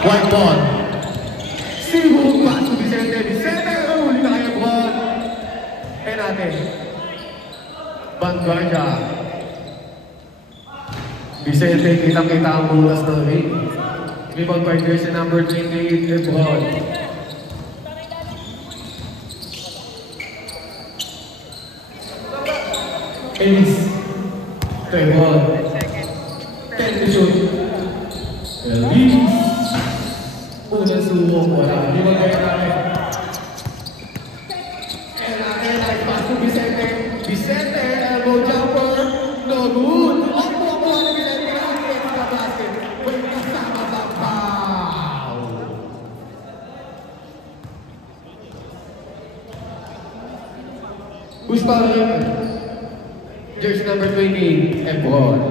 White ball. Cebu pass to Vicente. Vicente, huli na kayo ball. Eh natin. Vanguardia. Vicente, kitang-kita ang bulas ng ring. Ibang partner si number 28, Ebron. Ace. Ebron. 10 to shoot. Elise. Unang suwok, wala. Ibang kaya natin. And natin ay pass to Vicente. Vicente, elbow jumper. No good. Who's following? Jersey number 28, Ebron.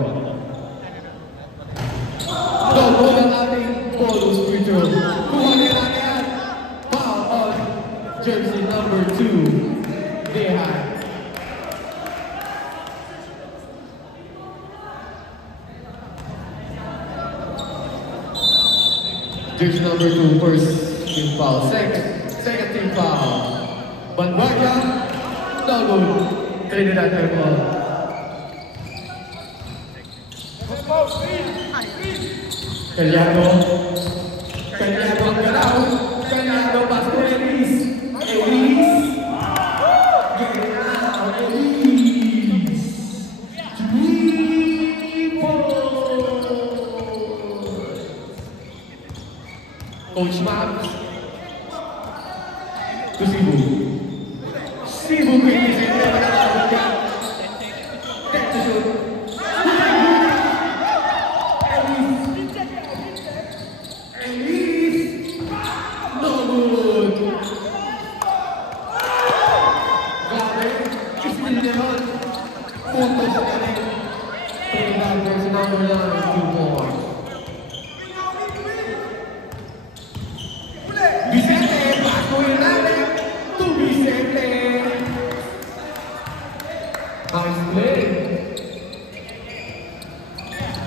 Double ang ating bonus future. Kuha nila yan. Foul on jersey number 2, Dehan. Jersey number 2, first team foul. Second team foul. Vanguardia. Double. Trinidad Ebron. Caliado ang galaw. Caliado pass to Elise. Elise. Ginaw. Elise. 3 points. Coach Max. To Cebu. Cebu Queens.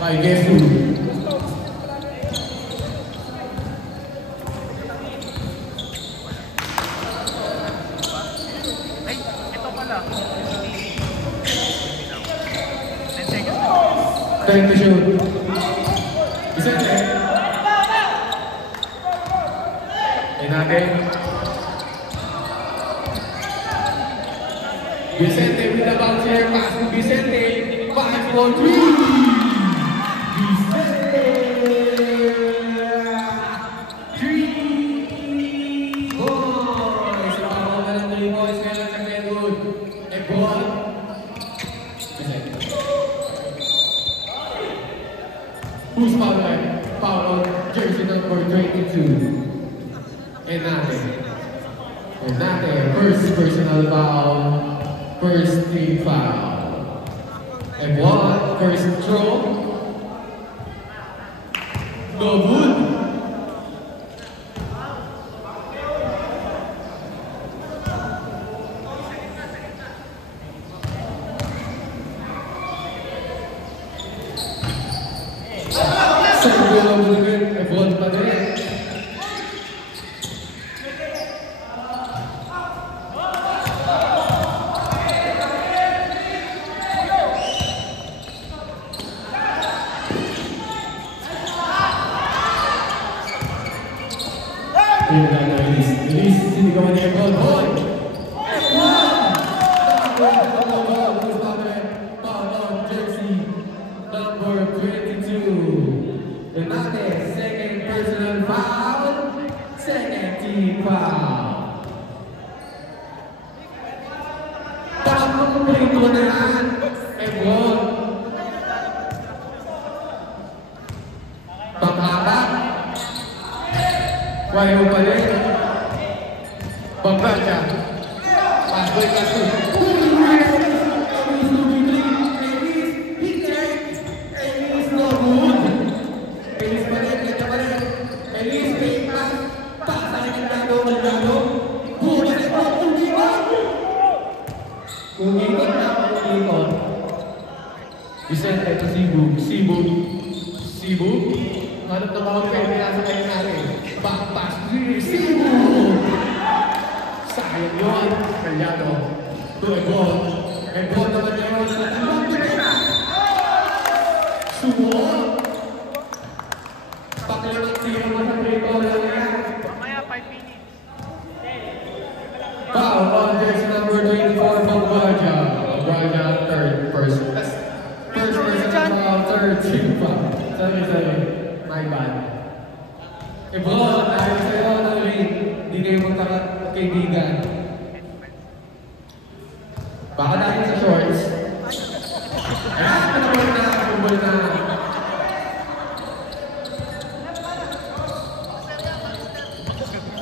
I guess you. Ay, ito pala. 10 seconds. Time to shoot. Vicente. Natin. Vicente with the bounce here. Pass to Vicente. 5-4-3. Who's foul on jersey number 22? Enate, first personal foul, first team foul. And one, first throw. No good. Elise, sini kawan dia gol, boy. Jersey number 22. Enate, second personal foul, second team foul. Tamang perhitungan, Ebron. Panghatak. Why mo balik? Vanguardia. Pasoy kaso. Elise no good. Elise balik, kaya balik. Elise may pass. Pasa ng Caliado. Huli na ito. Kungikot na kungikot. Vicente to Cebu. Cebu. Hanap na mga pwede nasa kayo natin. Backpass Sibu! Sayang yun. Kalyado. To a goal. And goal naman yun sa talong pinita. Sumo. Pakilang tiro mo sa trito lang yan. Mamaya, 5 minutes. Foul on jersey number 24 from Raja. Raja first person foul, third team foul. Sorry. My bad. Eh bro, dahil sa'yo, hindi kayo magkakaibigan. Baka dahil sa shorts. Ayan, football na.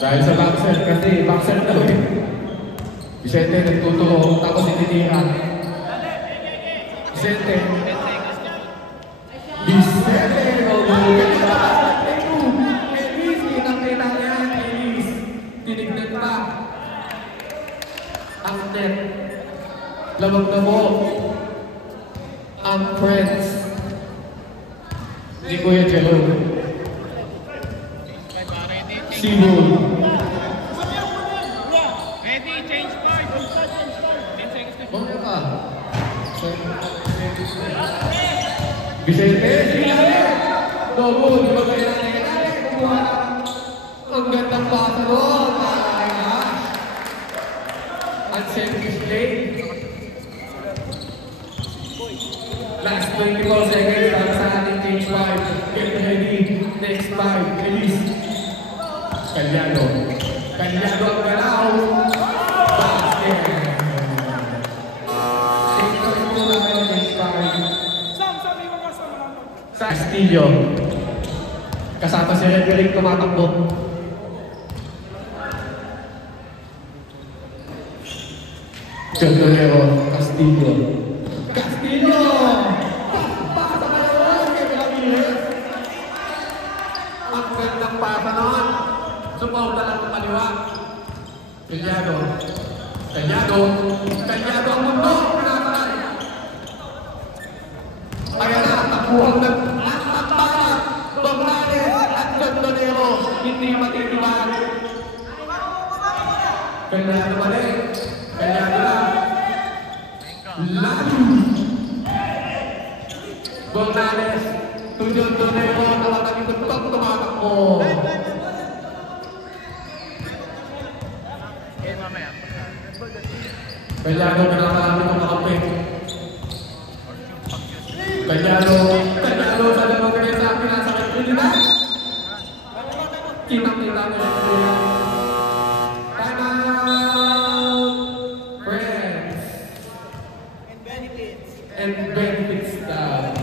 Dahil sa boxer, kasi boxer daw eh. Vicente nagtuturo, tapos itinira. Vicente, Elise, kinakita niya, Elise. Tinignan pa. Ang net. Lamang na mo. Ang friends. Ni Kuya Jello. Sibu. Ready, change part. 10 seconds na. Bumaya ka. Vicente, Dobo, di ba kayo nangyayari? Kumuha na. Ang gandang bata doon. At selfish play. Last 24 seconds para sa ating change 5. Get ready. Next 5. Release. Kalyado ang galaw. Basket. Take point po namin ang next 5. Sa Castillo. Kasama si referee tumatakbo. Jodolero, Castillo. Castillo! Pasa ka naman! Kaya pinabilis. Ang gandang pasa naman. Sumaw na lang ang kaliwa. Kalyado ang mundo. Pinatay. Ayan na, tapuang nagtatakbayan. Domnales at Jodolero. Hindi matitiwag. Kalyado balik. Kalyado lang. Lalu. Domnales. To Jodolero. Nakatagin ko ito. Tumatakbo. Mamaya. Kalyado pinakarami ng kape. Kalyado sa lamang ganyan sa akin nasa Pilipinas. Kitang-kita mo yung kanya. Time out! Friends. And benefits daw.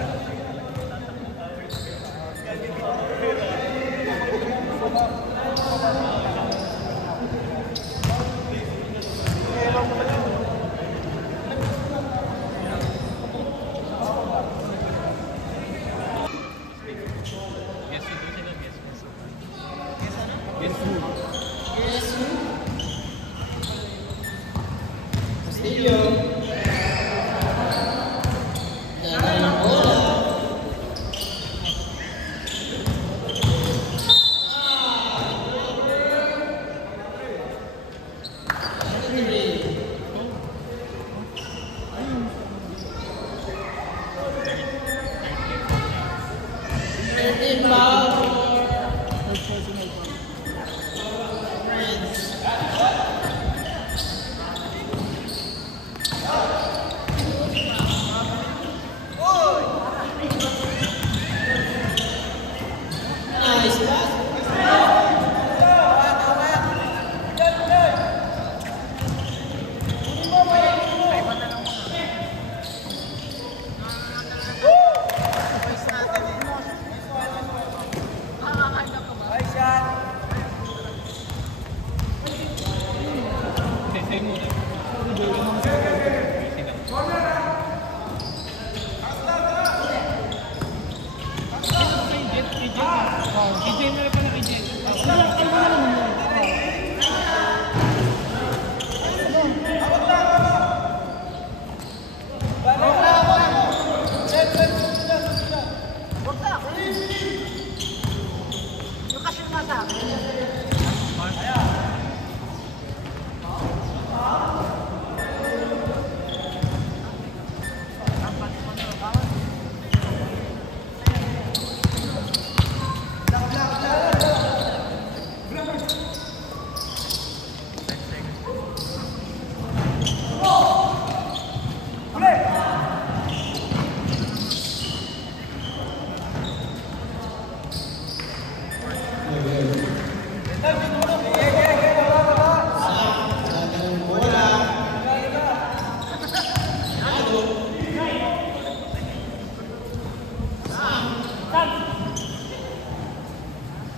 Yung kasi mata.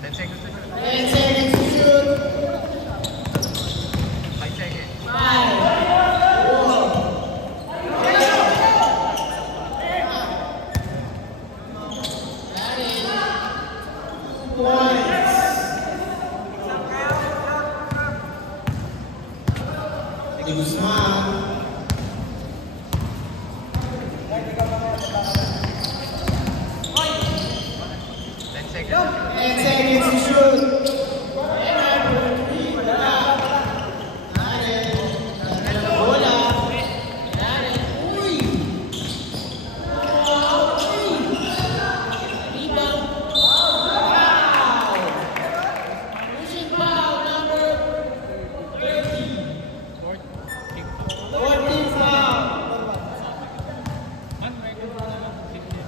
10 seconds. 10 seconds to shoot. 5 seconds. 5, 4, that is 2 points. De Guzman. 10 seconds. 10 seconds to shoot.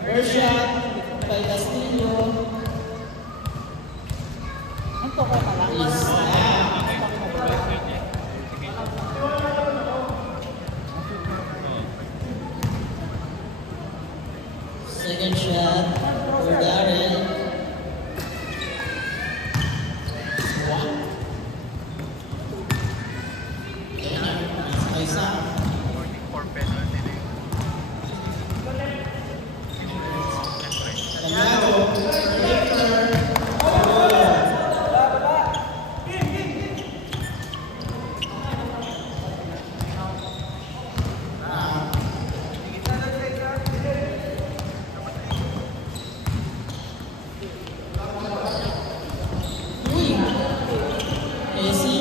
First shot by Castillo. Is second shot for Darren. One. Isa. 44 penalty. Ganado. Victor. Messi.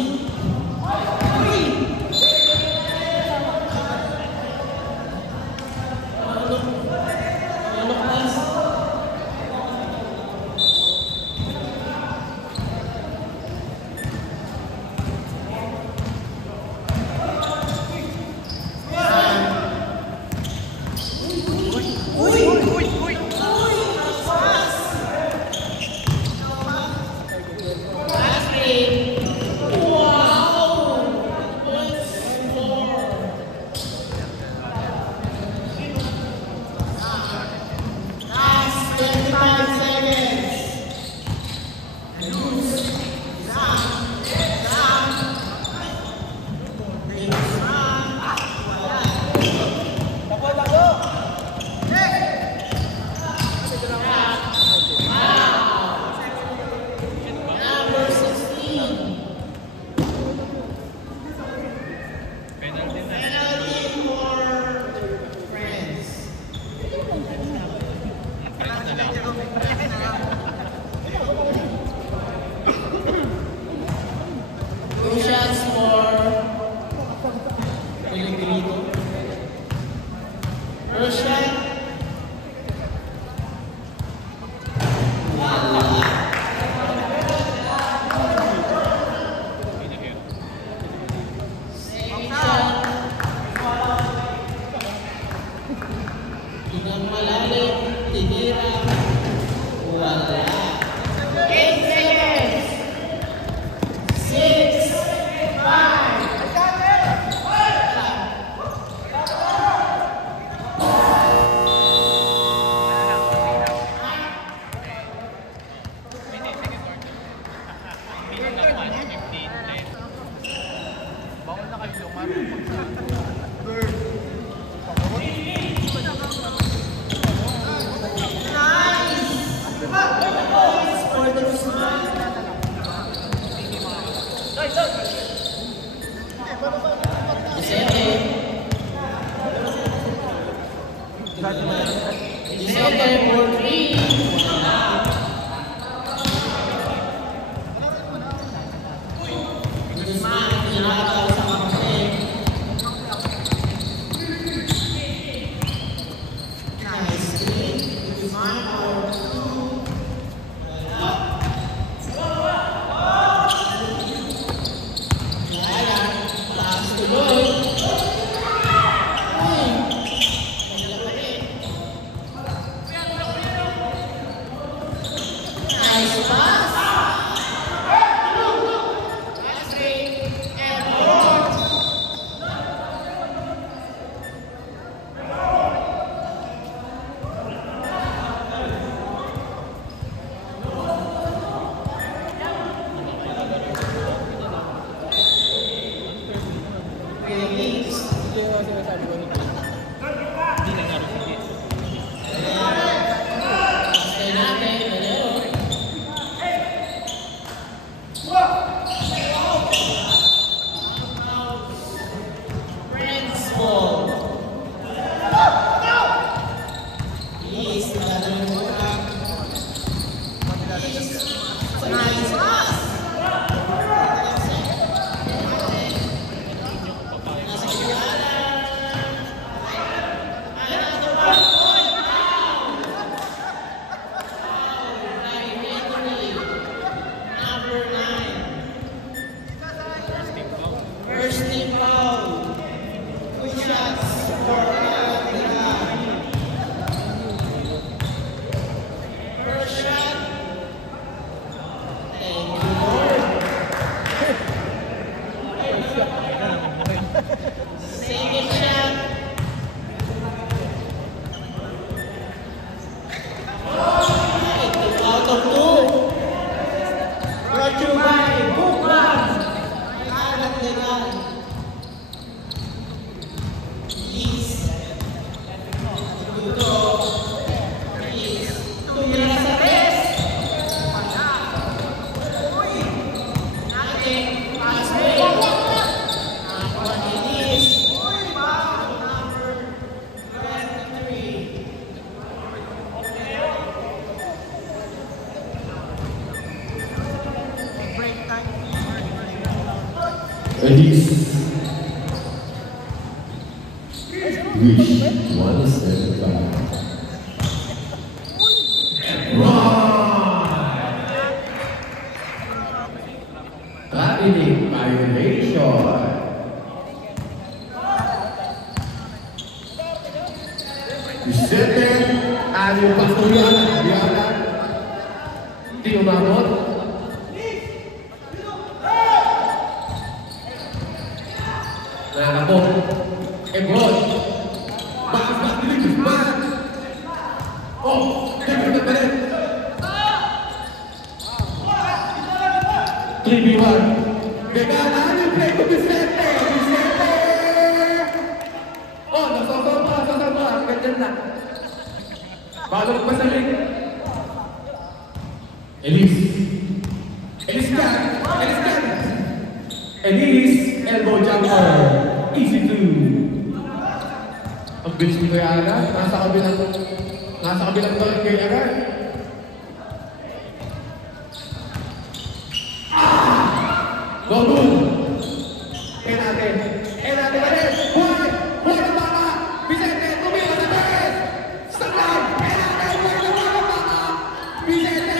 Two shots for Pellegrino. First shot. Second shot. Hingang malalim, tinira. Wala. 8 seconds. 6, 5. Bawal na kayo lumaro. For the Guzman. Vicente for 3. Guzman, hinataw sa kamay. Nice screen. Guzman for 2. Lala, taas tuloy. Nice pass. That's great. And more. Elise. Wish 175. Traffic violation. Vicente, ayaw patuloy. Ariana. Hindi umabot. Nakakapot. Ebron. Back, bilis, back. Oh, ganyan na pala. 3v1. Gagana yung play ko, Vicente. Vicente! Oh, nasasama. Ganyan na. Bago magpasalit. Elise. Elise ka. Elise, elbow jumper. Easy to. Ang bilis mo kaya agad. Nasa kabilang balik kaya agad. Go, go! Natin. Buhay ng bata! Vicente, tumila sa bes! Saklan! Natin! Buhay ng bata! Vicente!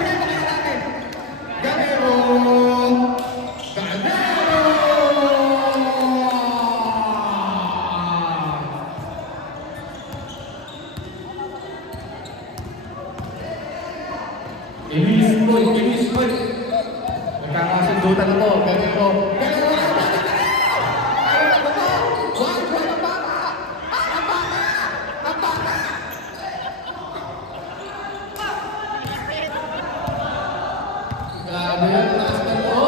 Pinapakaya natin! Ganero! Inis mo! Nagkakasundutan na po, ganyan po. Grabe yan, taas na po.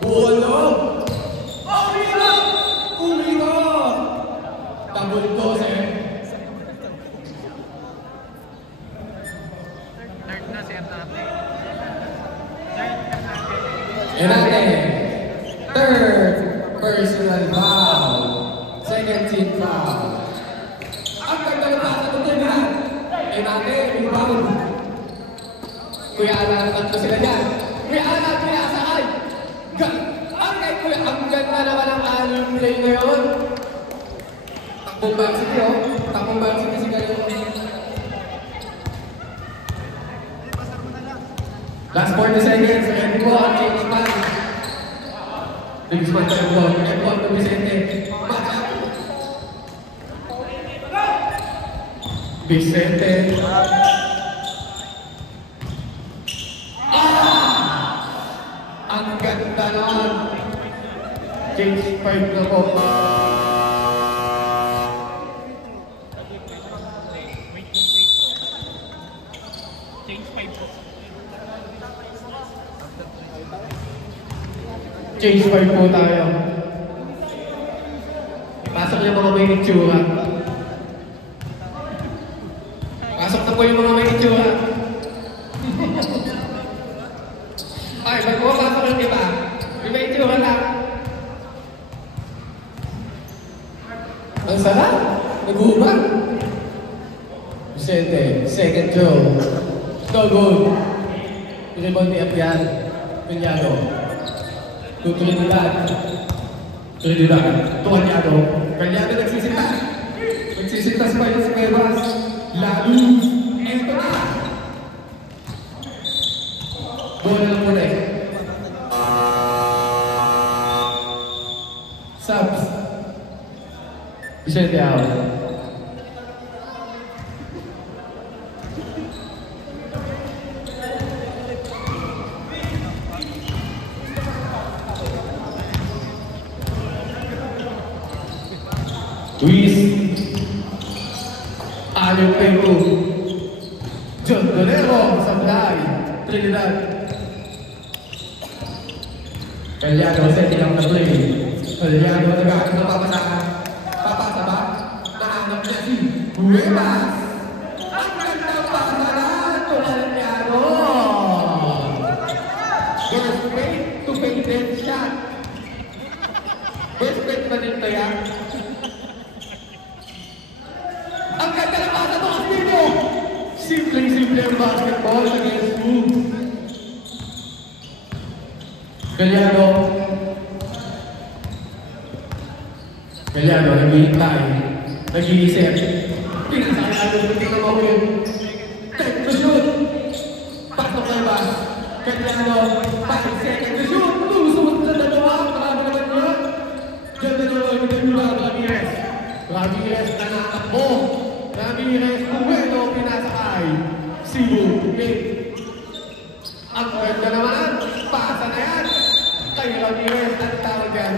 Buwalo! Umiro! Double dose eh. Third na set natin. Third personal foul. Second team foul. Ang ganda na sa tutin na. Yung foul. Kuya Alan, tatlo sila dyan. Kuya Alan, Kuya Asakay. Ang ganda naman ang anong play ngayon. Takbong bagsik yun. Takbong bagsik kasi kayo. Last 40 seconds. Ready po ang change man. Bigs man tayo po. Ready po ang Vicente. Vicente. Ang ganda naman. Change 5 na po. Change 5 po tayo. Pasok yung mga may itsura. Pasok na po yung mga may itsura. Ay, ba't mo pasok lang diba? Yung may itsura lang. Ang sarap. Nag-uubang. Vicente, second throw. No good. Pinibon ni Apian. Pinyado. Trinidad. Tuanyado. Kanyado nagsisintas. Nagsisintas pa yung Cuevas. Laluz. Eto na. Bola lang muna eh. Subs. Vicente out. Twist. Ayaw Peru. John Dolero. Sablay. Trinidad. Calyado, setting up the play. Calyado, nagkakit na papasakan. Papasa ba? Nahanap niya si Cuevas. Ang gandang pasaran. Calyado. First plate to painted shot. First plate pa din tayo. Ang ganda na pasa to kasi mo. Simple ang basketball against move. Gallardo. Gallardo, nag-iintay. Nag-iisip. Pinasakay Lalos, tingnan mo yun. Take the shoot! Pasok na ba? Gallardo, 5 seconds to shoot! Lumusubot sa dalawa. Marami naman yun. Diyan na naman yung nagmula Ramirez. Ramirez na natakbo. Ramirez, Bueno, pinasakay. Cebu, ang ganda naman. Pasa na yan. Kay Ramirez, ang tawag yan.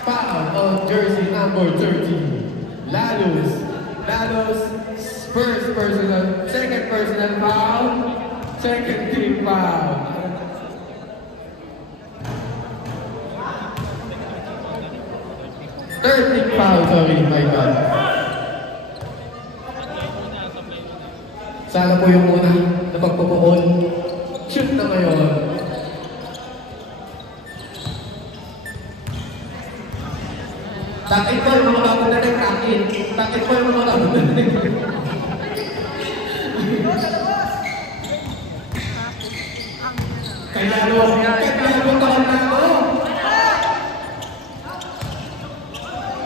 Foul on jersey number 30. Lalos. Lalos, first personal, second personal foul. Second team foul. Third team foul, sorry, my bad. Sana po yung una na pagpupuon. Shoot na ngayon. Takit po yung mga bago na nag-rakit. Takit po yung mga bago na nag-rakit. Kaya mo taon na ako.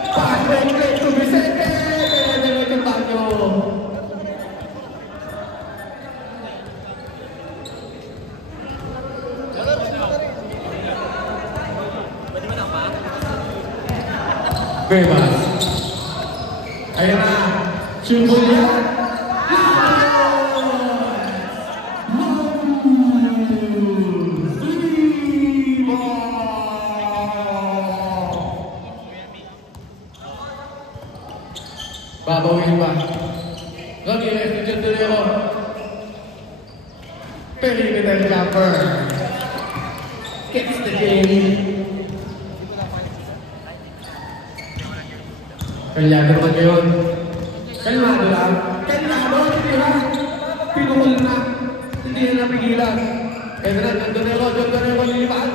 Paano to Vicente? Kaya nila yung banyo. Bebas. Ayan na. Symbol yan. Babawin ba? Ramirez ni Jandolero. Perimeter jumper. Gets the game. Kalmado naman ngayon. Kalmado lang. Kalmado, hindi ha. Pinukul na. Hindi na napigilan. Kaya na, Jandolero nilipan.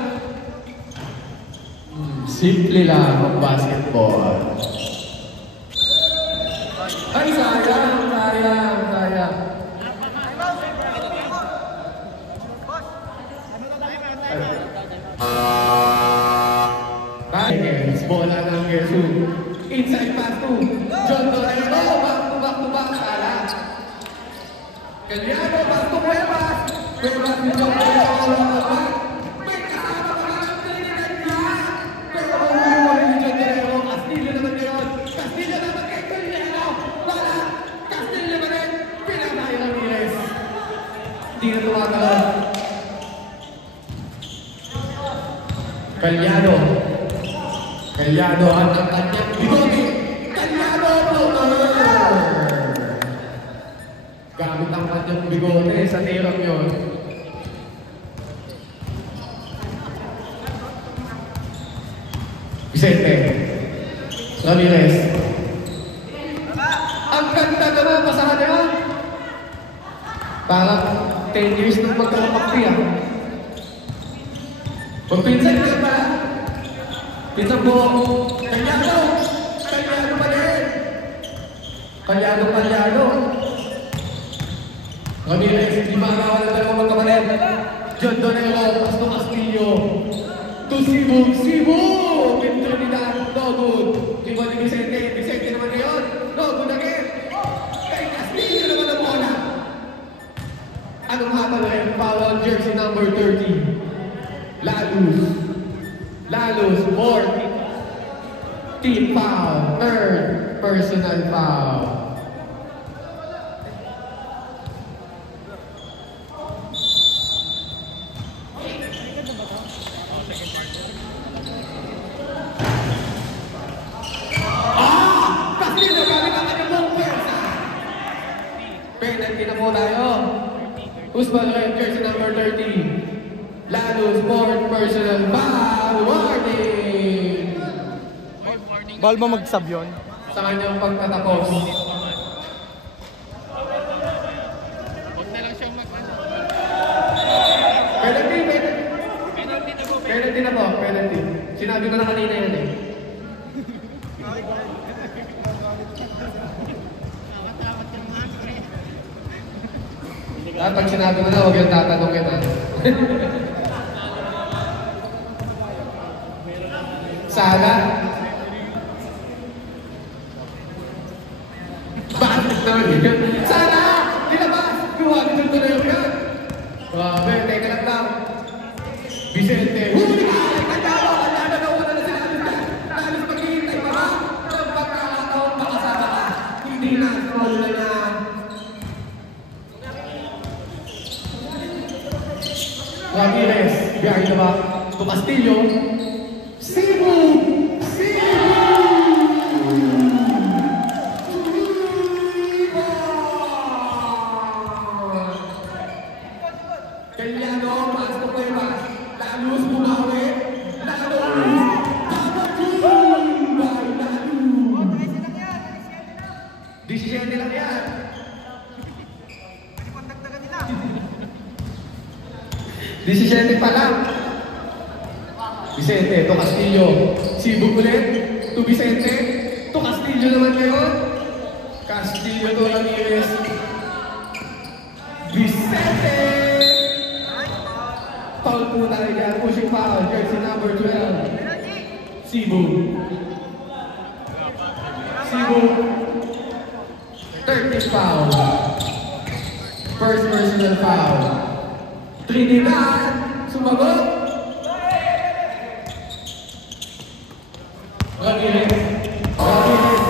Simple lang ang basketball. Ay, sayang. Bola ng Gersu. Inside pass to John Torrero. Back to back. Sala. Gallardo, back to Cuevas. Cuevas ni John Torrero. May kasama pa lang ang tininan niya. Pero umuwi ni John Torrero. Castillo naman ngayon. Castillo naman kay Gallardo. Wala. Castillo naman rin. Pinatay Ramirez. Hindi na tumatalon. Gallardo ang kanyang bigote. Gallardo floater. Gamit ang kanyang bigote sa tirang yun. Vicente. Ramirez. Ang ganda naman, pasahan na yun. Parang 10 years nung magkakapakti ah. Pagpinsan ka ba? Pinsan po, Gallardo pa rin. Gallardo. Ramirez, di makakawala na dalawang magkapalit. John Torrero, Pasto Castillo. To Cebu. Trinidad, no good. Iba ni Vicente naman ngayon. No good again. Kay Castillo naman ang bola. Anong habang rin? Foul jersey number 30. Lalos, fourth team foul, third personal foul. Castillo gamit ang kanyang buong pwersa. Penalty na po tayo. Usman red jersey number 30. Lalos, fourth personal foul, warning! Bawal mo mag-sub yun? Sa kanyang pagtatapos. Huwag na lang siyang mag-ano. Penalty na po. Sinabi ko na kanina yan eh. Pag sinabi mo na, huwag yung tatanong kita. Sana. Bakit naman yun? Sana! Nilabas! Grabe dito na yun yan! Grabe, teka lang lang. Vicente, huli ka! Kandalo! Kandalo na una na sila! Dahil maghihintay pa ba? Ng pagkakataon makasama ka. Hindi na scroll na na. Ramirez, biyahe na ba? To Castillo. Cebu! Kailangan mas na pa iba. Lalus bumawi. Disisente lang yan. Disisente pa lang. Vicente, to Castillo. Cebu ulit. To Vicente. To Castillo naman ngayon. Castillo to Ramirez. Vicente! Foul po tayo dyan. Pushing foul. Jersey number 12. Cebu. Cebu. 30 foul. First personal foul. Trinidad. Sumagot. Ramirez. Ramirez.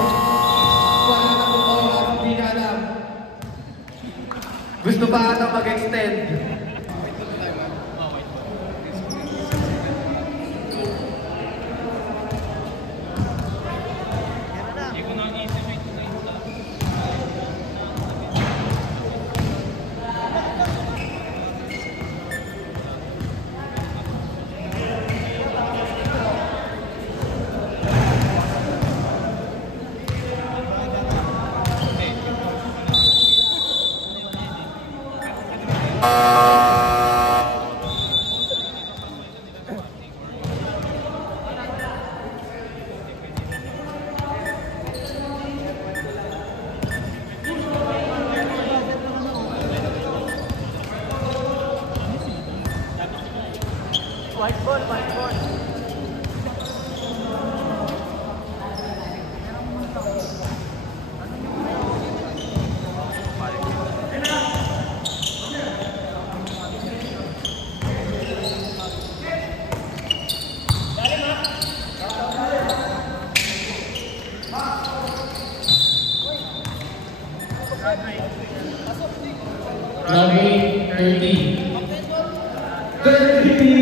Wala na po ako. Hindi na alam. Gusto pa ata mag-extend. Ravi 30. 30!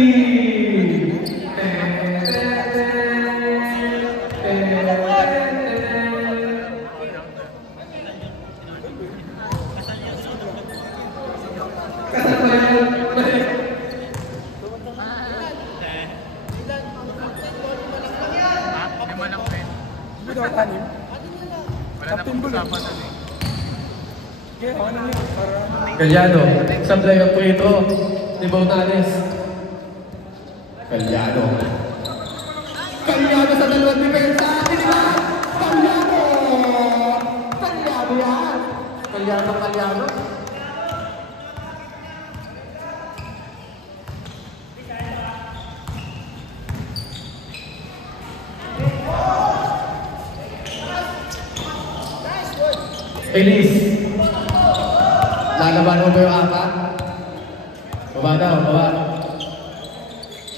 Calyado, sablay ang Puerto ni Bautales. Calyado. Calyado sa dalawang depensa. Calyado! Calyado yan! Calyado, Calyado. Elise. Lalaban mo ba yung apat? Baba daw, baba.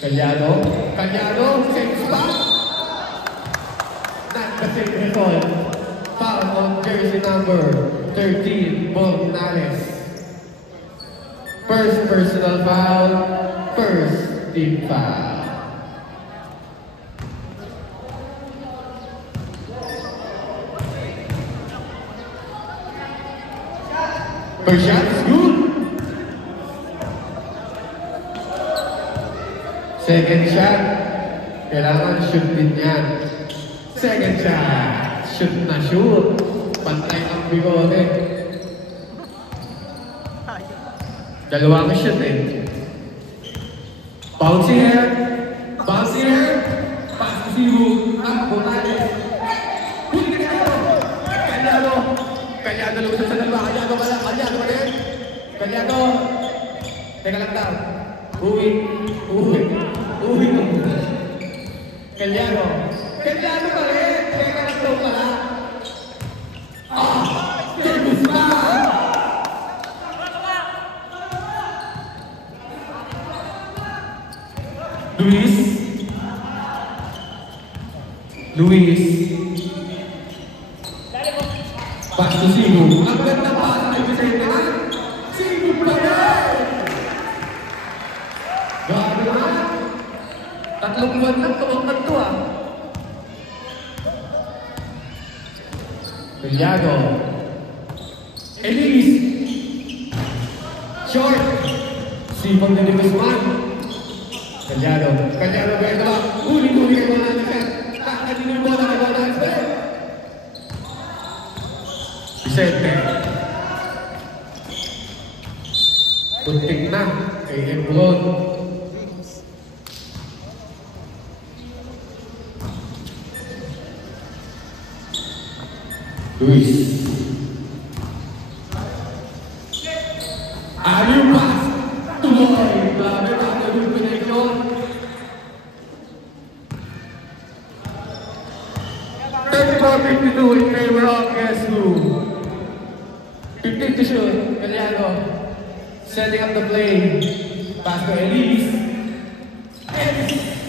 Calyado. Calyado, same spot. Not the same record. Foul on jersey number 13, Bautales. First personal foul, first team foul. First shot is good. Second shot, kailangan shoot din yan. Second shot, shoot na shoot. Pantay ang bigote. Dalawang shoot eh. Bouncy hair. Bouncy hair. Pass to Cebu. Bautales. Huli Calyado. Calyado. Calyado lumusot sa dalawa. Calyado pala. Calyado pa rin. Calyado. Teka lang daw. Uwi. Calyano. Calyano pa rin. Teka lang daw pala. James Guzman. Luis. Pass to Sigo. Ang ganda pass ni Vicente. Sigo pa rin. Grabe naman. 3 buwan lang tumangkad to ah. Calyano. Elise. Short. Sipag na ni Guzman. Calyano. Calyano gaya na ba? Huli-huli kayo na natin. Kakadinin mo na kayo natin. Vicente. Puntik na kay Ebron. Luis. Ayun pa! Tuloy! Grabe ba? Yung connection. 34-52 in favor of guess who? 15 to shoot. Calyano. Setting up the play. Pass to Elise.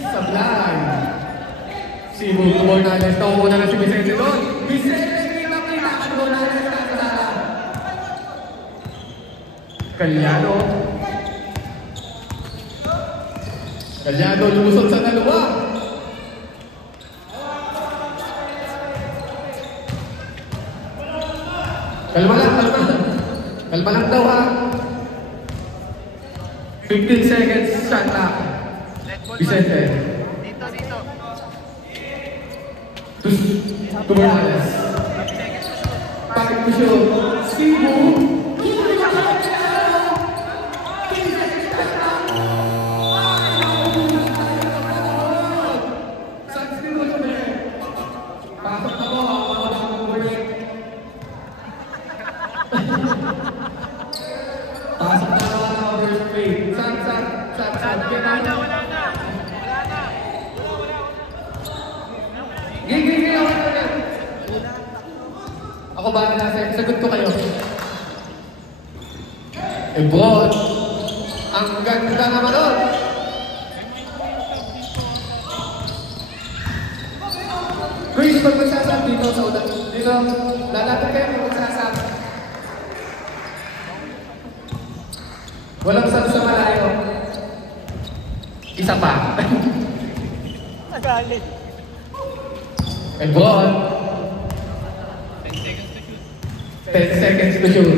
Sablay. Sibu, Morales. Tawo na si Vicente doon. Vicente! Calyano. Calyano lumusot sa dalawa. Kalma lang, kalma. Kalma lang daw ha. 15 seconds, shot clock. Vicente. Dito. To Morales. Packet to shoot. Sibu. Pasok na naman ako first play. Saan. Wala na. Gigi, ako na. Ako ba na sagot ko kayo? Ebron. Ang ganda naman doon. Chris, pag magsasab dito sa ulan. Dito, lalapit kayo pag magsasab. Walang sab sa malayo. Isa pa. Nagalit. Ebron. 10 seconds to shoot.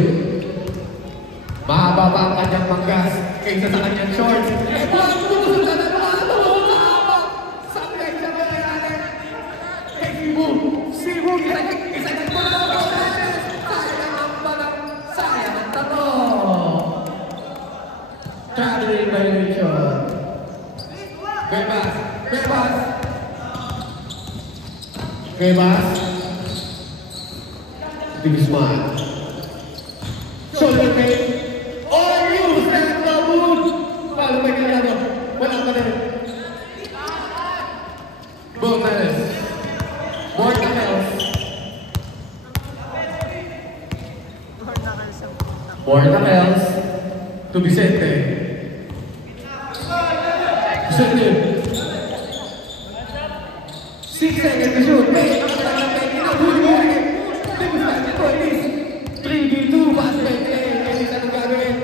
Mahaba pa ang kanyang manggas kaysa sa kanyang shorts. Ebron, tumusod ka na naman. Mahaba. Sakay siya ba natin? Hey, Sibu, isa-isa pa na ako. Sayang ang tato. Traveling violation. Bebas. Guzman. Shoulder fake. Or you stand the wood. Paano ba Calyano? Walang pa rin. Gomez. Bornacels. To Vicente. Vicente. 6 seconds to shoot. May ang kailangan na pinahuli. Ito, Elise. 3v2. Pass back. Elise, anong gagawin?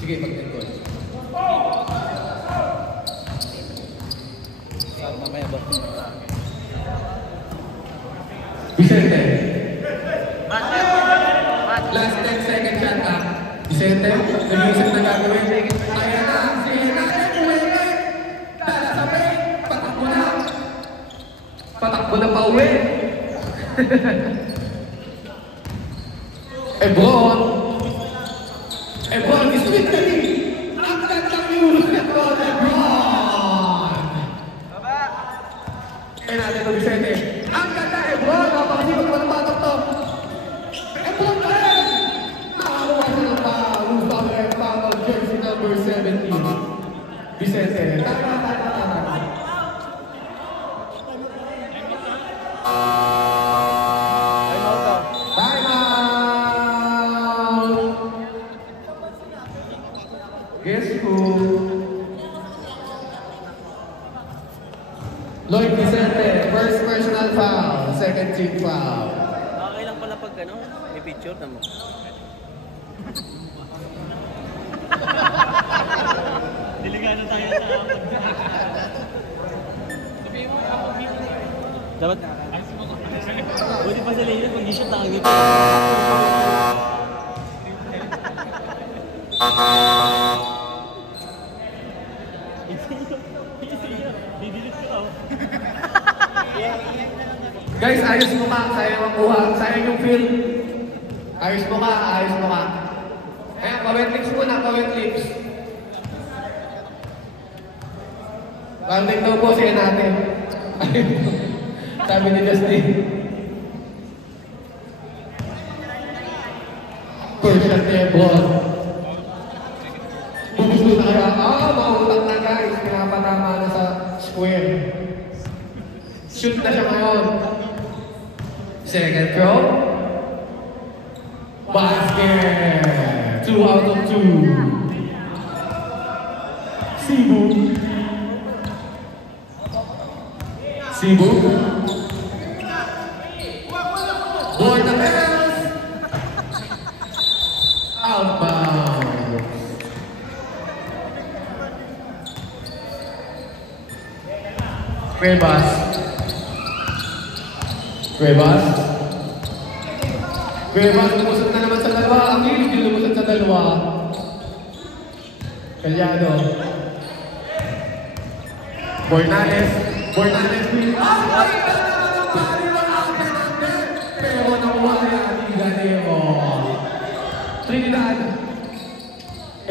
Sige, pag-tengkol. Mamaya ba? Vicente. Last 10 seconds shot clock. Vicente, nag-iisip na gagawin. Ayan na, sige natin, uwi. Talasabay, patakbo na. Patakbo na pa uwi. Ebron. Ebron, split na rin. Ang gandang yunus ni Ebron. Kaya natin ito, Vicente. Ang ganda, Ebron. Napakasipag mo ng batok to. Ebron ka rin. Nakakuha siya ng batok. Lloyd Vicente, first personal foul, second team foul. Okay lang pala pag ano, may picture na mo. Delikado tayo sa Dapat buti pa sila yun, pag i-shoot nakagit. Guys, ayos mo ka, sayang ang kuha, sayang yung feel. Ayos mo ka, ayos mo ka. Ayan, pawet lips muna, pawet lips. Rounding daw po siya natin. Sabi ni Justin. First shot niya, ball. Bumusto na kaya, mautang na guys, pinapatama na sa square. Shoot na siya ngayon. Second throw. Basket. 2 out of 2. Cebu. Cebu. Board the bells. Outbound. Cuevas. Cuevas. Cuevas, lumusot na naman sa dalawa. Ang hilig yung lumusot sa dalawa. Calyado. Bornales. Bornales. Pero nakuha niya ang Ganeo. Trinidad.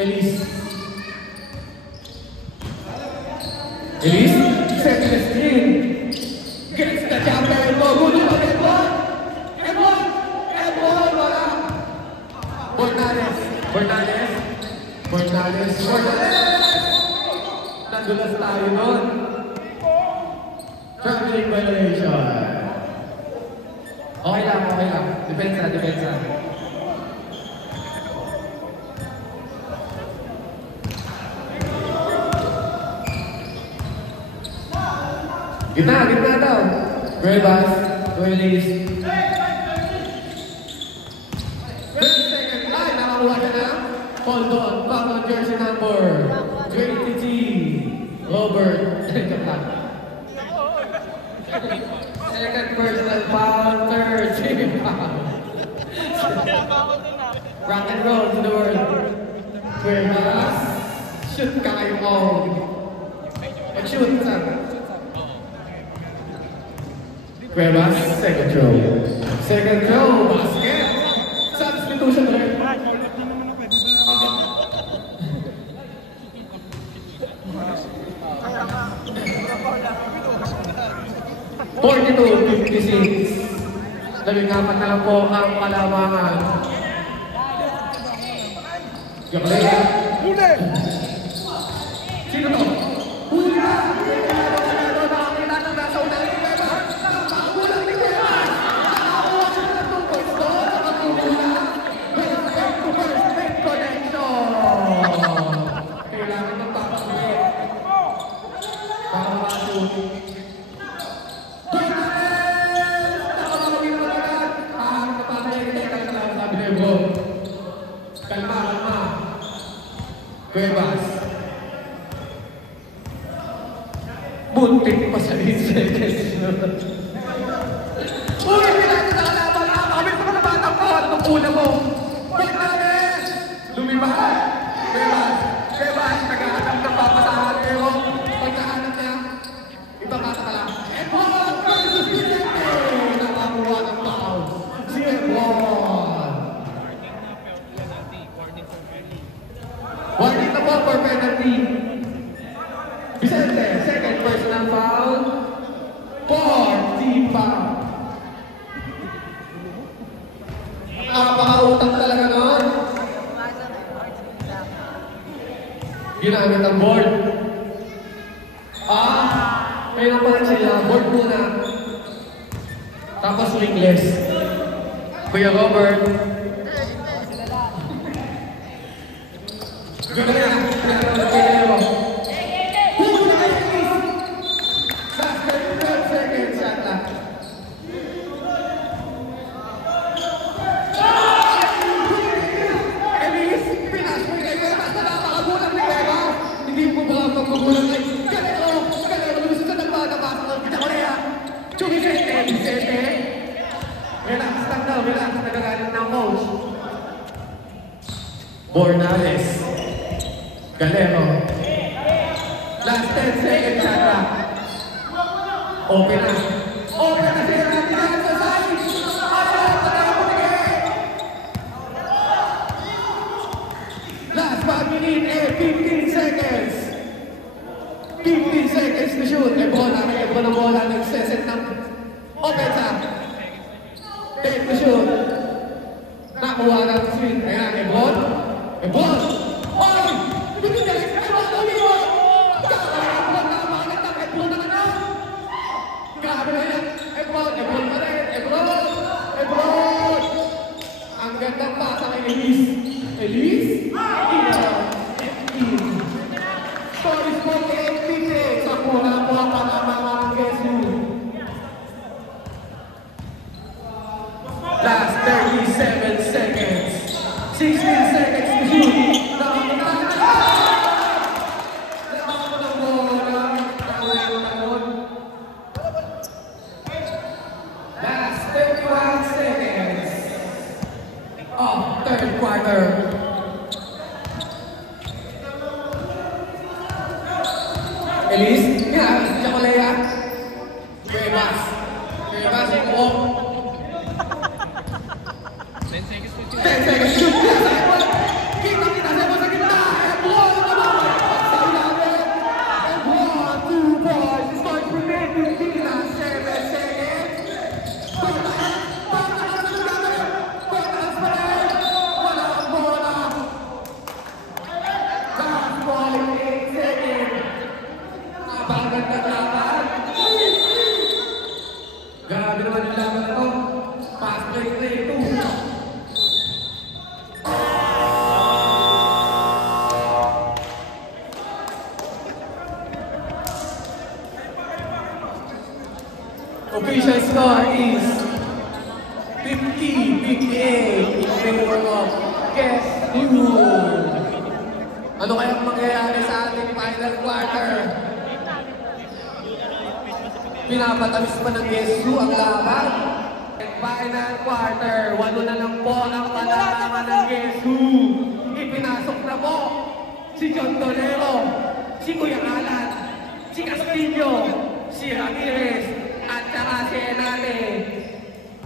Elise. Elise. Second screen. Gets the jumper. Gulo pa rin mo. Wala. Bornales. Bornales. Bornales. Bornales. Nadulas tayo nun. Traveling violation. Okay lang, okay lang. Depensa, depensa. Gitna, gitna daw. Cuevas, Cuelis. 30 seconds. Ay, nakakuha siya na. Hold on, back on jersey number 20T. Robert. Second personal foul, third team foul. Rock and roll to the world. Cuevas. Shoot ka kayo mo. Mag-shoot, sir. Cuevas, second throw. Second throw, basket. Substitution rate. 42-56. 14 na lang po ang kalamangan. Gabriel. Sino to? Huli na! Nakakita ng nasa unang ni Cuevas. Nakakulang ni Cuevas. Nakakuha siya ng itong pwesto. Nakakulang. First to first make connection. Kailangan ng papasulit. Para makashoot. Kalma, kalma. Cuevas. Buntik pa sa 8 seconds. Uy, pinagkakalaban na. Kami pa na batang ko. Anong una mo? Bornales! Lumibahan. Cuevas. Cuevas. Nag-aanap ng papasahan. Pero pagkahanap niya, iba kata ka lang. Ebon versus Vicente. Nakakuha ng foul. Si Ebon. Warning na po for penalty. Vicente, second personal foul. 4 team foul. Napakautang talaga nun. Ginamit ang board. Kailan pa rin sila. Board muna. Tapos wingless. Kuya Robert. Ganda na. Bornales. Galero. Last 10 seconds, Chaka. Open na. Open na siya natin yan sa side. Last 5 minutes and 15 seconds. 15 seconds to shoot. Ebron ang bola. Nagseset ng offensa. 10 to shoot. Nakuha ng swing. Ayan, Ebron. Ebron! Oy! Ebron! Grabe na yan! Ebron! Ebron pa rin! Ebron! Ebron! Ang gandang pasa kay Elise. Elise? Sorry, smoke and pizza. Sa mula pa na mga Gesu. Last 37 seconds. 16 seconds to shoot. Last 31 seconds of third quarter. Elise, siya ko Leia. Cuevas. Cuevas yung buong. 10 seconds to shoot. 10 seconds shoot. Kita siya mo sa gitna. Ebron naman. Sa ilalim. Ebron, 2 points. Scores for me. 15 na 7 seconds. Pagkakas pa rin. Wala ang bola. Last ball, 8 seconds. Napagad na laban. Grabe naman yung laban na to. Fast break 3-2. Official score is 50-58 in favor of Gesu. Ano kayang mangyayari sa ating final quarter? Pinapatamis pa ng Gesu ang laban. Final quarter, 1 na lang po ang malalaman ng Gesu. Ipinasok na po si John Tolero, si Kuya Alan, si Castillo, si Ramirez, at saka si Enate.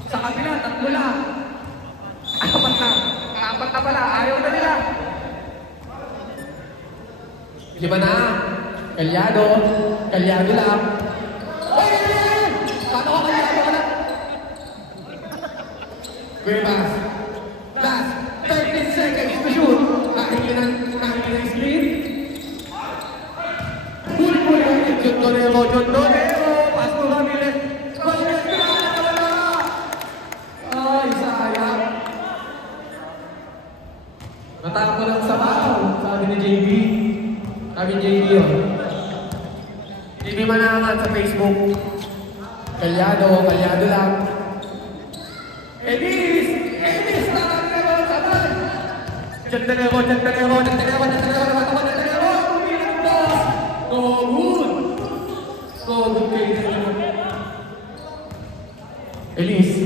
Sa kabila, 3 lang. 4 na. 4 na pala. Ayaw na nila. 5 na. Kalyado. Kalyado lang. Oy! Paano ka kalyado ka lang? Cuevas. Last 13 seconds to shoot. Nakikita ng screen. Huli. John Tolero. John Tolero. Ay, sayang. Natako lang sa bao, sabi ni JB. Sabi ni JB yun. JB Manaman sa Facebook. Kalyado lang. Elise! Elise! Nakakagano sa ban! Chantanero! Umilang boss! Go good! Go good kayo. Elise.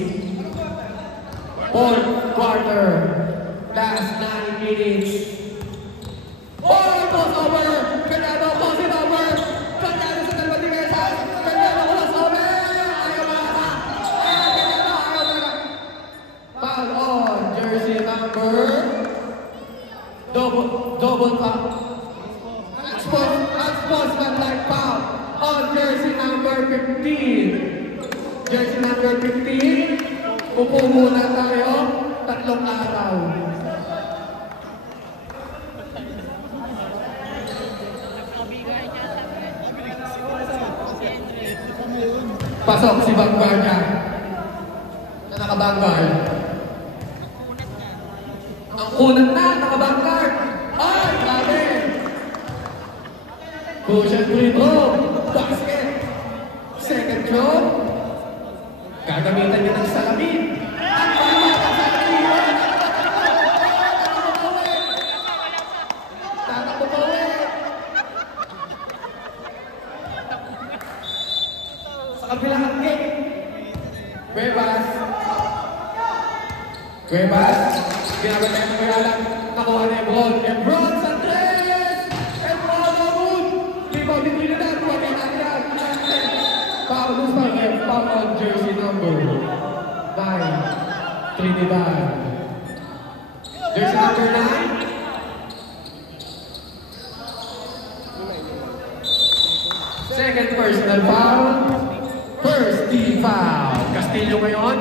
Fourth quarter. Last 9 minutes. Oh, cross over! Kalyado, cross it over! Kalyado sa dalawang dimesa! Kalyado, cross over! Ayaw malaka! Kalyado, ayaw malaka! Foul on jersey number... Double foul. Unsportsmanlike foul on jersey number 15. Jersey number 15. Upo muna tayo, 3 araw. Pasok si Vanguardia na nakabangguard. Ang kunat na, nakabangguard. Ay, grabe! Cushion free throw, basket. Second throw. Gagamitan niya ng salamin. Ang bala ka sa salamin! Tatapupawi! Sa kabilang game. Cuevas. Binabatayan ng Kuya Alan. nakuha ni Ebron. Ebron sa 3! Ebron Amon! Libaw din Trinidad. Huwag yung Trinidad. Foul on jersey number 9. Trinidad. Jersey number 9. Second personal foul. First team foul. Castillo ngayon.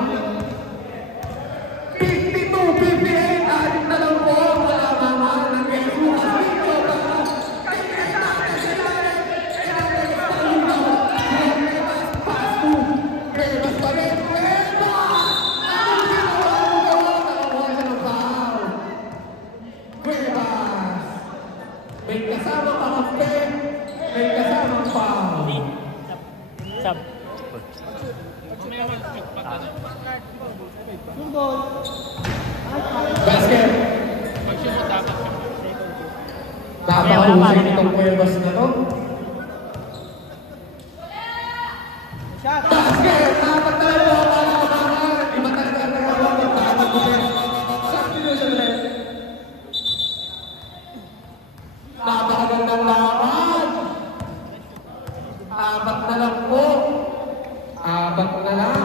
52-58. Adik na lang po. Malamangan ng Quezon. Castillo ba? Pass to Cuevas pa rin. Cuevas! Ang ginawa mo gawin. Nakakuha siya ng foul. Cuevas. May kasama kakampi. May kasamang foul. Sab. Basket. Napakahusay nitong Cuevas na to. Basket! Napagtalo ang kalabangan! Imatagdag na gawang magpapagupit. Substitution left. Napakagandang laban! Apat na lang po. Apat na lang.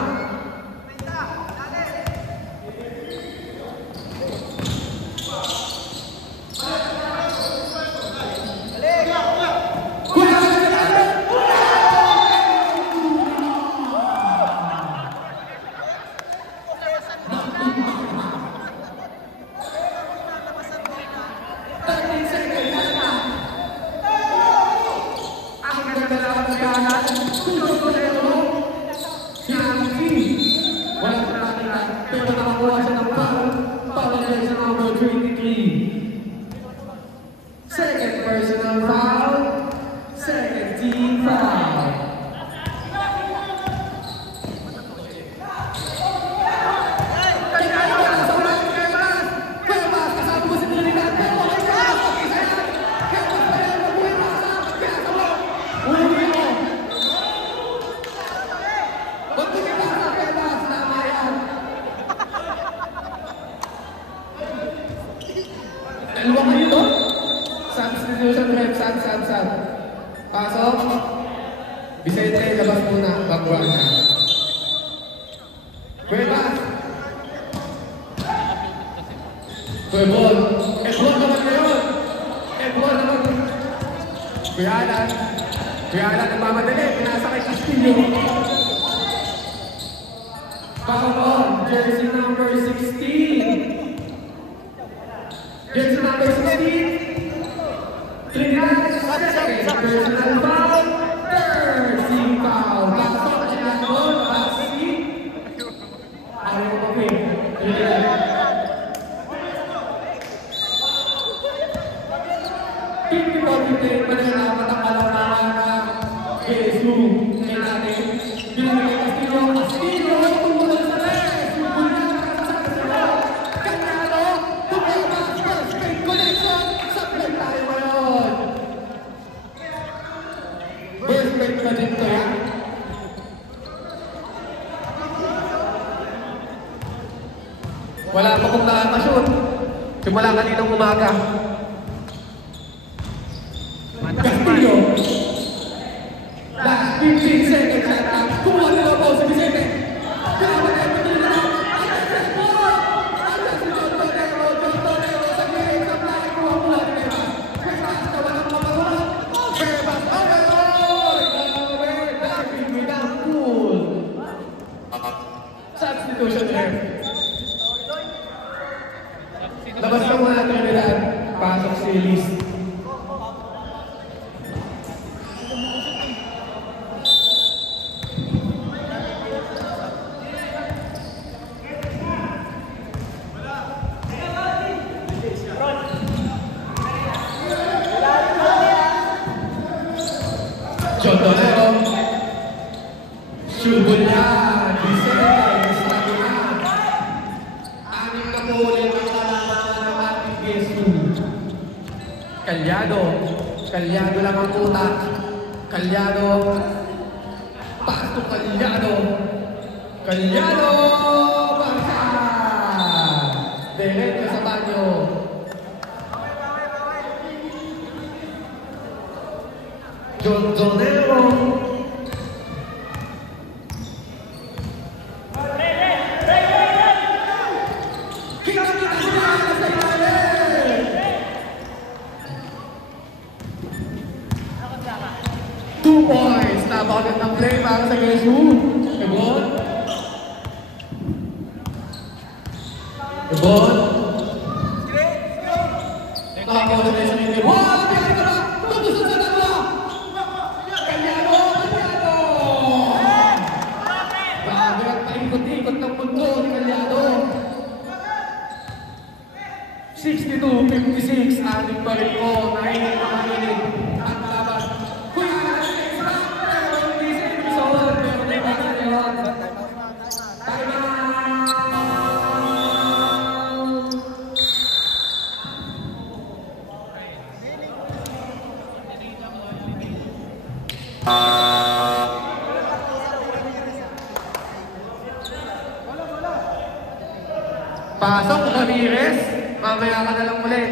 Second personal foul. Second team foul. Cuevas, kasama mo si Trinidad. Cuevas pa rin, mabuhay pa sa pinasa mo. Uli mo. Mabuhay pa sa Cuevas, tama yan. Dalawa kayo doon? Substitution rep, sab. Pasok. Vicente, labas muna. Baguhan na. Cuevas. Ebron. Ebron naman ngayon. Ebron naman. Kuyalan. Kuyalan nagmamadali. Pinasa kay Castillo. Pasok. Jersey number 16. Jersey number 16. Trinidad, second personal foul, third team foul. Pasok siya doon, Basi. Ayaw mo pa rin. Trinidad. 54-58 pa rin dapat ang kalamangan ng Quezon. Ngayon natin, binigay Castillo. Castillo, tumulan sa res. Bulan na sa Castillo. Kanyado, Cuevas, first straight connection. Supply tayo ngayon. First straight na din to yan. Wala pa kong nakakashoot. Simula kaninang umaga. Castillo. Last 15 seconds at time. Kumuha nila po sa Vicente. Kaya na ito nila. Ayan si Sport! Ayan si John Tonero. John Tonero sa game. Supply. Kuha ni Cuevas. Cuevas na walang makasunod. Cuevas. Overall! Grabe. Dahil without pool. Substitution there. Labas ka muna Trinidad. Pasok si Liz. John Tonero. Shubol yan. Vicente. Sabi na. Anim na po ulit ang kalamangan ng ating Quezon. Calyado. Calyado lang ang utak. Calyado. Pasto Calyado. Calyado. Bangsa. Diretso sa banyo. Donero. Two points. Napakagandang play para sa Gueswood. Ebon. Ebon. Nakakawalan na isang hindi. Wow! Bigyan ko na! Tutusok sa dalawa! Kalyado! Kalyado! Grabe at paikot-ikot ng mundo ni Kalyado. 62-56. Aning pa rin po. Nahinig na mahinig. Ang laban. Kuya! Pero hindi siya episode. Pero may basa yun. Time out! Pasok, Ramirez. Mamaya ka na lang ulit.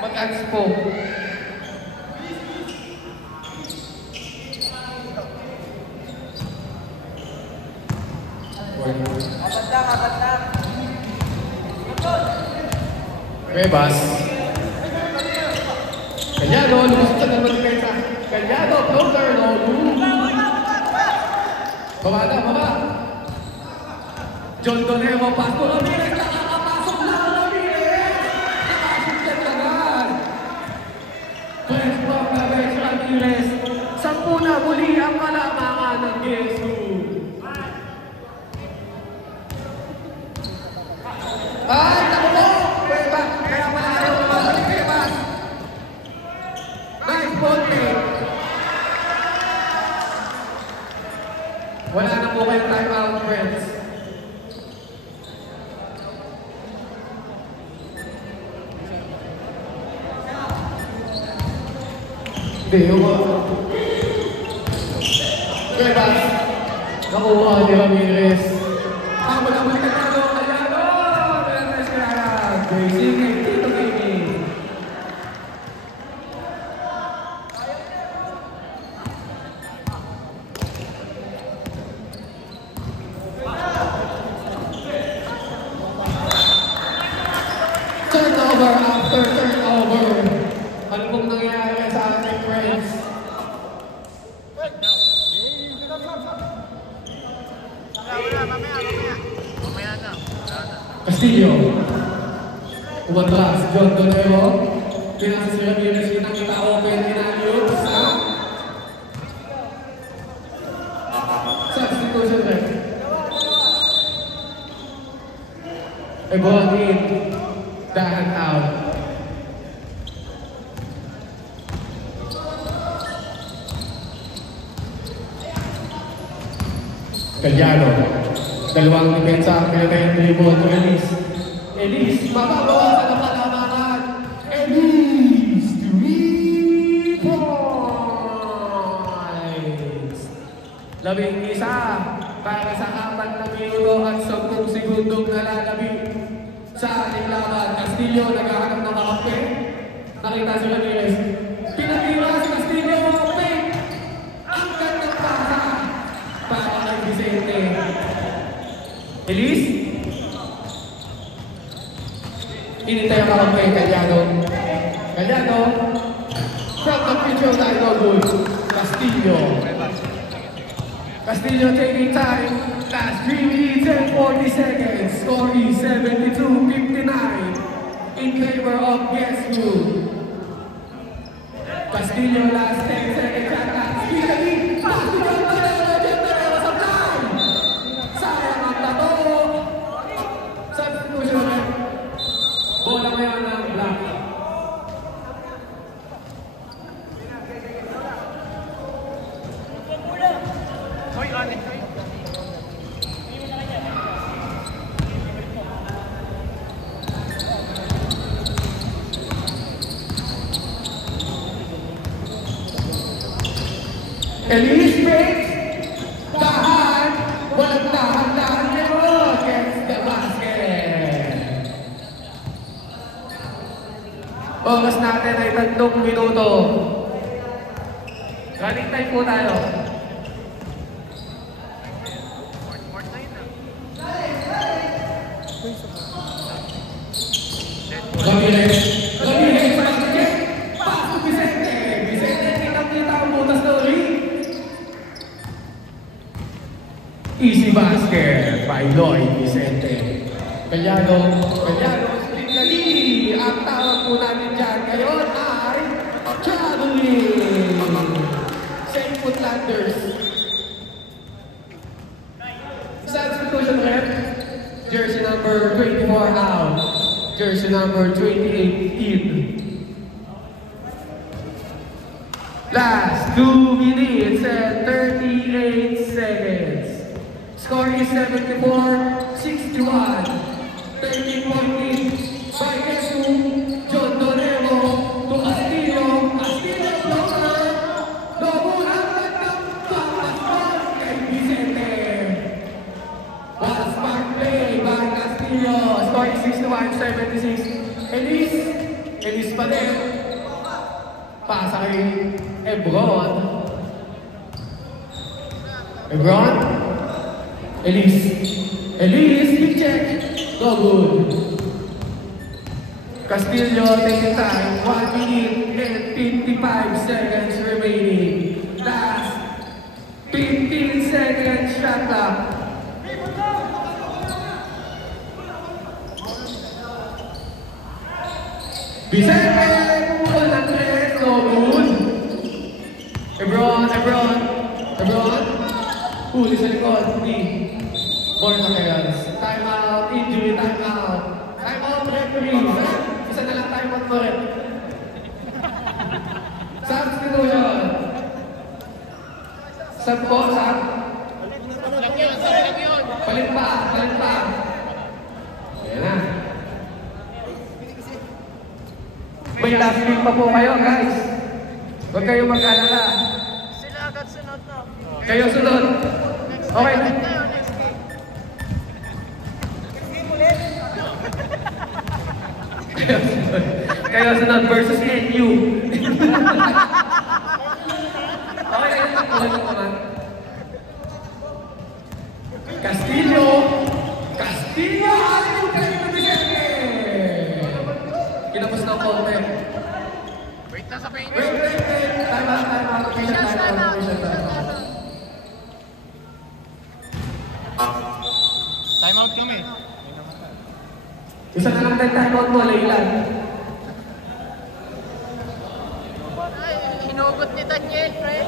Mag-ads po. Rebas. Kalyado, lumusot sa dalawang depensa. Kalyado, floater, no? Baba na, baba. John Donero, pass to Ramirez. Nakakapasok na Ramirez. Nakasok siya agad. Press from Ramirez. 10 na muli ang malamangan ng Gueswood. Ay, naku po! Pweba, kaya pala ayaw mabalik kay Bas. Nice ball play. Wala na po kayong time out, friends. Dewa. Bebas. Nakuha ni Ramirez. Habol ang Kalyado. Kalyado! Ramirez kaya. Racing kay Tito Gaming. Turnover after turnover. Ano pong nangyayari sa ating friends? Castillo. Umatras. John Donero. Pinasa si Ramirez. Kitang-kita open. Inayot sa substitution ref. Ebon in. Dahan out. Kalyado. Dalawang depensa ang pinatayin ni Ebon to Elise. Elise, mababawasan ang palamangan. Elise, 3 points. 11 para sa 4 na minuto at 10 segundong nalalabi sa ating laban. Castillo naghahanap ng kakampi. Nakita si Ramirez. Pinatira si Castillo. Ang gandang pasa para kay Vicente. Elise? Inintay ang kakampi. Kalyado. Kalyado. From the future title booth. Castillo. Castillo taking time. Last 3 minutes and 40 seconds. Score is 72-59 in favor of Gueswood. Castillo last 10 seconds at last. Speedily, pass to John Donero sa time. Sayang ang tato. Substitution. Bola ngayon ng black. Elise breaks. Dahan. Walang dahan-dahan nito. Gets the basket. Oras natin ay 3 minuto. Running time po tayo. Ramirez. Ramirez, Ramirez. Pasok Vicente. Vicente, kitang-kita ang butas na uli. Easy basket by Lloyd Vicente. Kanyado, split na lead. Ang tawag po natin dyan ngayon ay traveling. Same Footlanders. Substitution rep. Jersey number 24 out. Jersey number 28 in. Last 2 minutes and 38 seconds. Score is 74-61. 13-point lead by Jesus, John Donero to Castillo. Castillo blocker. Nobuhan ng papas kay Vicente. What a smart play by Castillo. Score is 61-76. Elise pa din. Pasa kay Ebron. Elise, big check. No good. Castillo taking time. 1 minute and 55 seconds remaining. Last 15 seconds shot clock. Vicente, pull ng 3, no good. Ebron. Huli sa likod, hindi. More na chaos. Time out, injury, time out. Time out, referee. Isa na lang time out mo rin. Substitution. Sab po, sab. Palit pa. Ayan na. May last week pa po kayo, guys. Huwag kayong mag-alala. Sila agad sunod na. Kayo sunod. Okay. Kayo sunod versus NU. Okay, tuloy ko naman. Castillo! Ayaw kayo na Vicente! Kinapos na ang konti. Wait na sa painter. Wait. Time out. Official time out. Time out kami. Isa na lang tayo time out mo, Leyland. Hinugot ni Daniel, pre.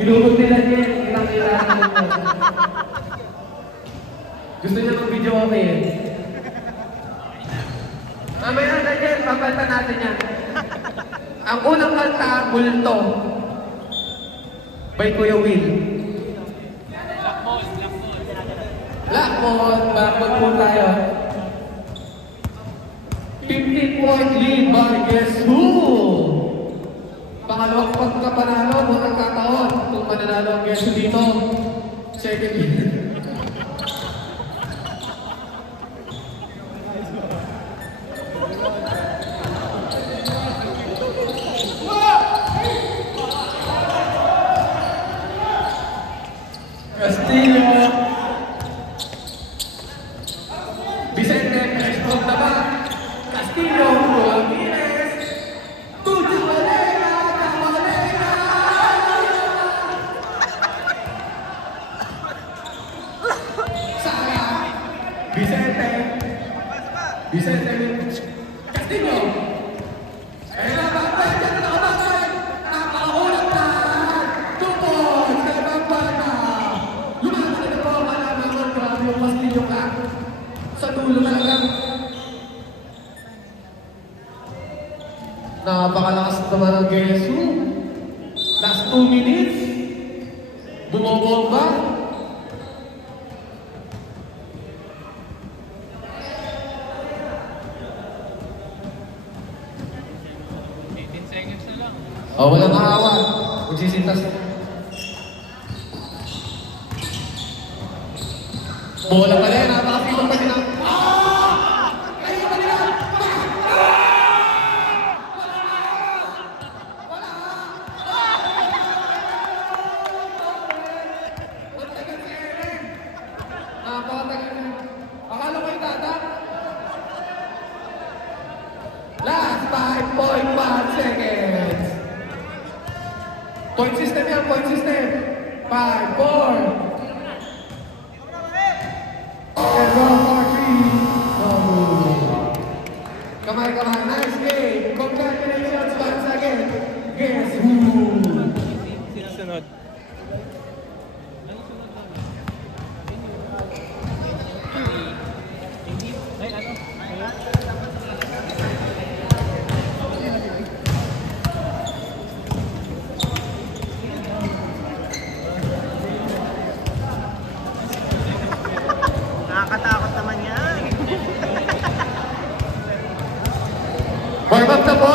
Hinugot nila niya, kitang-kita. Gusto niya mag-video okay eh. Mamaya na dyan, papalta natin yan. Ang unang kanta, Bulto. By Kuya Will. Blackball, backball po tayo. 15-point lead by Guess Who? Pangalawang pagkapanalo, bunang kataon. Kung mananalo ang Guess Who dito, second year. Castillo. Vicente, fresh from the back. Castillo, Ramirez. Camarera. Sara. Vicente. Castillo. Ayun na, bakit? Nakaulat na. Tupon sa ibang bata. Lumakas na po ang alaman. Grabe yung Castillo ka. Sa dulo talaga. Napakalakas naman ang Guess Who. Last 2 minutes. Bumobomba. Walang awa. Magsisintas. Bola pa rin. Napakapito pa rin ang... Ayun pa nila! Point system yan, point system. 5, 4,